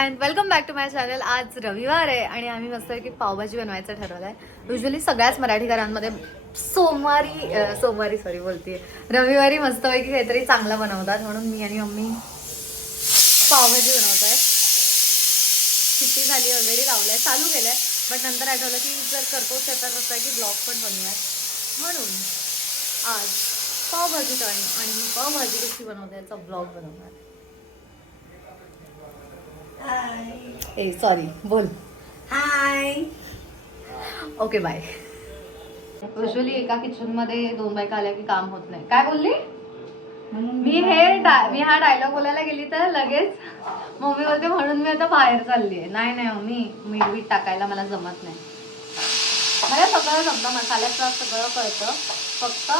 And welcome back to my channel. आज रविवार आहे आणि आम्ही मस्तपैकी पावभाजी बनवायचं ठरवलं आहे. युजली सगळ्याच मराठी घरांमध्ये रविवारी मस्तपैकी काहीतरी चांगलं बनवतात, म्हणून मी आणि मम्मी पावभाजी बनवत आहे. सुट्टी झाली, ऑलरेडी लावलंय, चालू केलंय, बट नंतर आठवलं की जर करतोच तर मस्त आहे की ब्लॉग पण बनवूयात, म्हणून आज पावभाजी टाईम आणि मी पावभाजी कशी बनवते याचा ब्लॉग बनवणार. ए सॉरी, बोल हाय. Okay bye. युजली एका किचन मध्ये दोन बायका आल्या की काम होत नाही. काय बोलली? मी हा डायलॉग बोलायला गेली तर लगेच मम्मी बोलते म्हणून मी आता बाहेर चालली आहे. नाही मम्मी, मीठ बीठ टाकायला मला जमत नाही. मला सगळं जमतं, मसाल्याचं सगळं कळतं, फक्त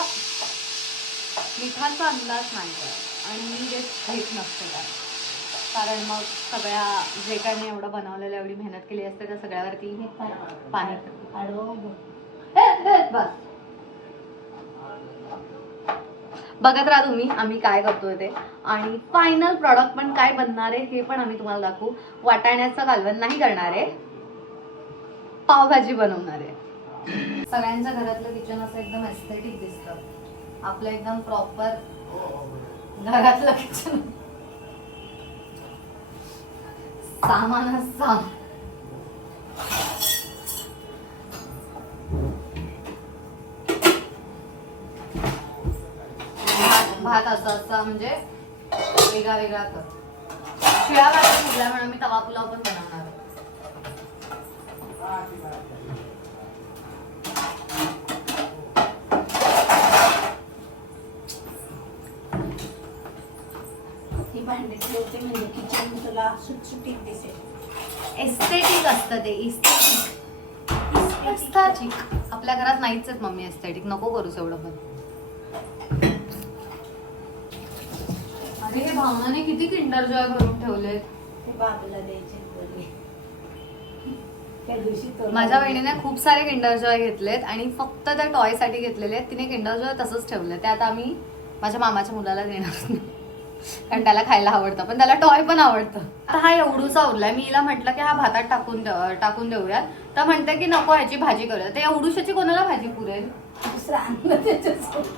मिठाचा अंदाज नाही कळत आणि मी जे घेत नसते त्यात. कारण मग सगळ्या जे काय मी एवढं बनवलेलं, एवढी मेहनत केली असते त्या सगळ्यावरती पाणी बस. बघत राहा तुम्ही आम्ही काय करतोय ते, आणि फायनल प्रॉडक्ट पण काय बनणार आहे हे पण आम्ही तुम्हाला दाखवू. वाटाण्याचं कालवण नाही करणार आहे, पावभाजी बनवणार आहे. सगळ्यांच्या घरातलं किचन असं एकदम एस्थेटिक दिसतं, आपलं एकदम प्रॉपर घरातलं किचन. सामानच भात असं म्हणजे वेगळा वेगळा कर. शिळा भात शिजला म्हणून मी तवा पुलाव पण बनवणार आहे. ही भांडी ठेवते म्हणजे किचन तुला सुटसुटीत दिसेल. एस्थेटिक असतं ते, एस्थेटिक. आपल्या घरात नाहीच आहेत मम्मी एस्थेटिक, नको करूस एवढं पण. अरे हे भावनाने किती किंडर जॉय करून ठेवलेत. ते बाबूला द्यायचे बोलले त्या दिवशी. माझ्या बहिणीने खूप सारे किंडर जॉय घेतलेत आणि फक्त त्या टॉय साठी घेतलेले आहेत. तिने किंडर जॉय तसंच ठेवले. ते आता आम्ही माझ्या मामाच्या मुलाला देणार नाही, कारण त्याला खायला आवडतं, पण त्याला टॉय पण आवडतं. आता हा एवढूसा उरलाय. मी हिला म्हटलं की हा भातात टाकून देऊयात, तर म्हणते की नको, ह्याची भाजी करूया. ते एवढूशाची कोणाला भाजी पुरेल? दुसरं आणलं त्याच्यात.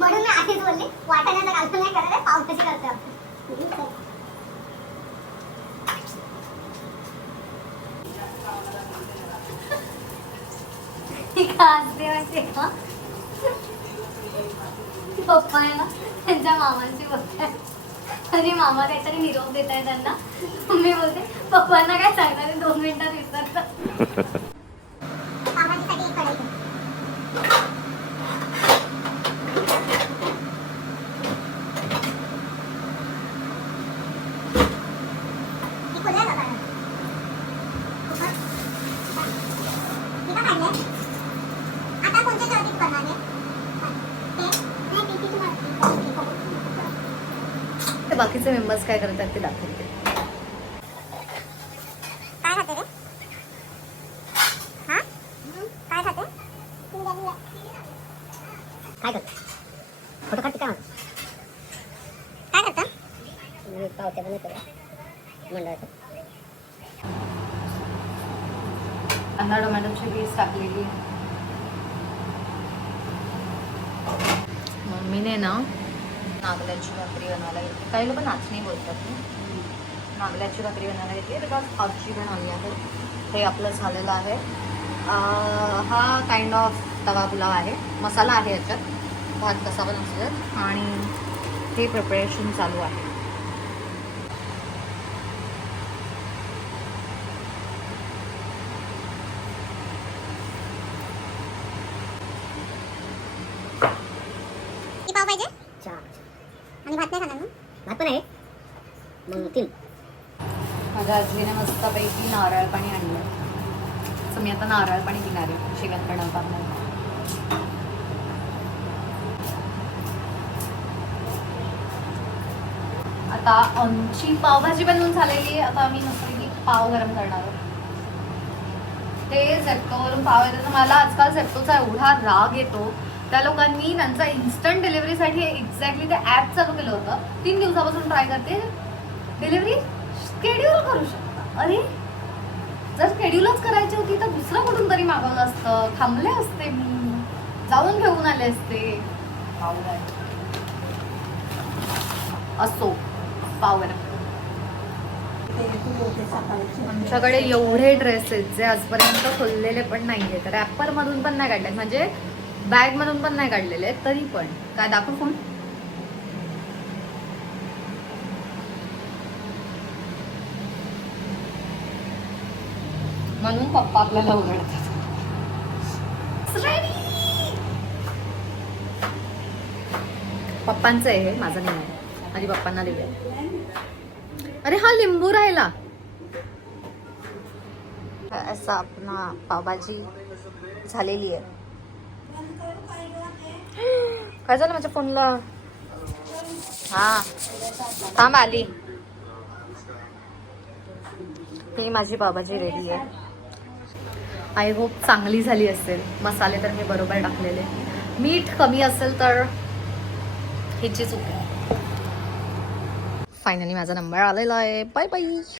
म्हणून मी आधीच बोलली वाटाण्याचं कालवण नाही करत आहे, पावभाजी करते आपण. पप्पा आहे ना त्यांच्या मामांची बोलताय आणि मामा काहीतरी निरोप देत आहे त्यांना. मी बोलते पप्पांना काय सांगणार, 2 मिनिटात विसरतात. बाकीचे मेंबर्स काय करतात ते दाखवते. काय खाते रे? हा? काय खाते? काय करते? फोटो काढते काय? काय करता? पावत्या बनवतो मंडळाचं. कांदा टोमॅटोची पेस्ट टाकलेली. मम्मीने ना नागल्याची भाकरी बनवायला घेतली. काही लोक नाचणी बोलतात ना, नागल्याची भाकरी बनवायला घेतली. बिकॉज आजी बनवली आहे. हे आपलं झालेलं आहे. हा काइंड ऑफ तवा पुलाव आहे. मसाला आहे याच्यात, भात कसा पण असतात, आणि हे प्रिपरेशन चालू आहे. पाव पाहिजे आणि भात नाही खाणार ना? भात पण आहे मग 3. माझ्या आजीने मस्तपैकी नारळ पाणी आणलं, तर मी आता नारळ पाणी पिणार आहे चिकन बनवताना. आता आमची पावभाजी बनवून झालेली आहे. आता आम्ही मस्तपैकी पाव गरम करणार आहोत. ते झेप्टोवरून पाव येतात. तर मला आजकाल झेप्टोचा एवढा राग येतो. त्या लोकांनी त्यांचा इन्स्टंट डिलिव्हरीसाठी एक्झॅक्टली ते ॲप चालू केलं होतं. 3 दिवसापासून ट्राय करते. डिलिव्हरी शेड्यूल करू शकता. अरे जर शेड्यूलच करायची होती तर दुसरं कुठून तरी मागवलं असतं. थांबले असते मी, जाऊन घेऊन आले असते. असो पाव गरम. आमच्याकडे एवढे ड्रेस आहेत जे आजपर्यंत खोललेले पण नाहीये. तर रॅपर मधून पण नाही काढले, म्हणजे बॅग मधून पण नाही काढलेले. तरी पण काय दाखव फोन. म्हणून पप्पा आपल्याला उघडतात. पप्पांचं आहे हे, माझं नाही आहे. आधी पप्पांना देऊया. अरे हा लिंबू राहिला. असा आपला पावभाजी झालेली आहे. काय झालं माझ्या फोनला. हा थांब आली. ही माझी पावभाजी रेडी आहे. आय होप चांगली झाली असेल. मसाले तर मी बरोबर टाकलेले. मीठ कमी असेल तर ह्याची चूक आहे. फायनली माझा नंबर आलेला आहे. Bye bye.